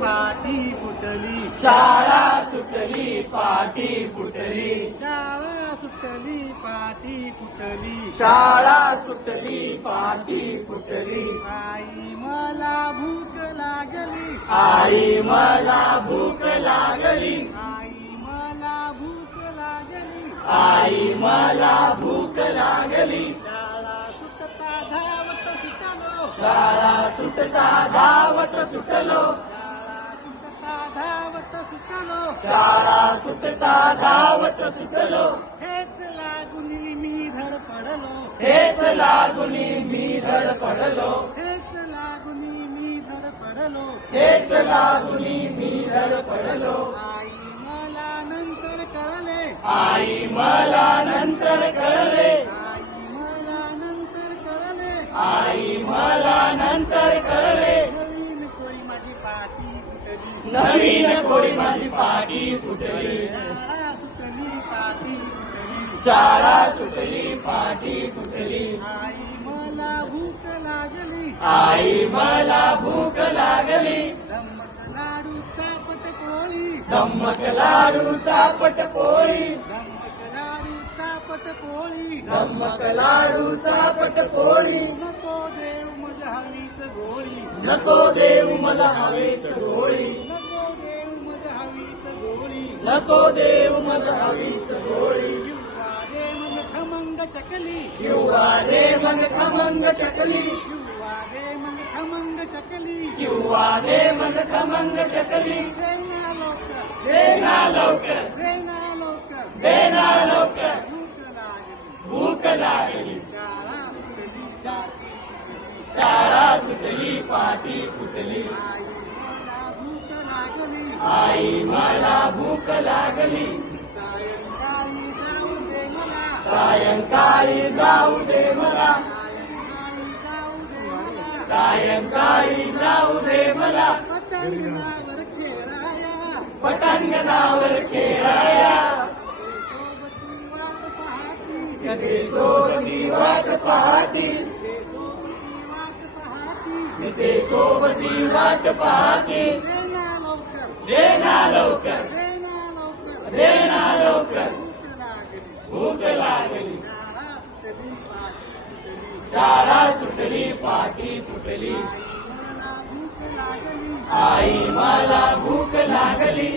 पाटी फुटली, शाळा सुटली पाटी फुटली, शाळा सुटली पाटी फुटली, शाळा सुटली पाटी फुटली, आई मला भूक लागली, आई मला भूक लागली, आई मला भूक लागली, आई मला भूक लागली, शाळा सुटता धावत सुटलो, शाळा सुटता धावत सुटलो, शाळा सुटता धावत सुटलो, शाळा सुटता धावत सुटलो, हेच लागुनी मी धडपडलो, हेच लागुनी मी धडपडलो, हेच लागुनी मी धडपडलो, हेच लागुनी मी धडपडलो, आई मला नंतर कळले, आई मला नंतर कळले, आई मला नंतर कळले, आई मला नंतर कळले, नवीन कोरी माझी पाटी फुटली, नवीन कोरी माझी पाटी फुटली, शाळा सुटली पाटी फुटली, शाळा सुटली पाटी फुटली, आई मला भूक लागली, आई मला भूक लागली, धम्मक लाडू चापट पोळी, धम्मक लाडू चापट पोळी, धम्मक लाडू चापट पोळी, धम्मक लाडू चापट पोळी, नको देव मज हवीच गोळी, नको देऊ मला हवीच गोळी, नको देव मज हवीच गोळी, नको देऊ मला हवीच गोळी, युवा दे मग खमंग चकली, किंवा दे मग खमंग चकली, युवा दे मग खमंग चकली, किंवा दे मग खमंग चकली, देना लवकर, देना लवकर, देना लवकर, देना लवकर, भूक लागली, भूक लागली, शाळा सुटली, शाळा सुटली पाटी फुटली, आई मला भूक लागली, आई मला भूक लागली, सायंकाळी जाऊ दे मला, सायंकाळी जाऊ दे मला, सायंकाळी जाऊ दे मला, सायंकाळी जाऊ दे मला, पतंगनावर खेळाया, पतंगनावर खेळाया, सोबती वाट पाहती, कधी सोबती वाट पाहती, सोबती वाट पाहती, तिथे सोबती वाट पाहती, देना लवकर, देना लवकर, देना लवकर, देना लवकर, भूक लागली, भूक लागली, शाळा सुटली पाटी फुटली, शाळा सुटली पाटी फुटली, आई मला भूक लागली, आई मला भूक लागली,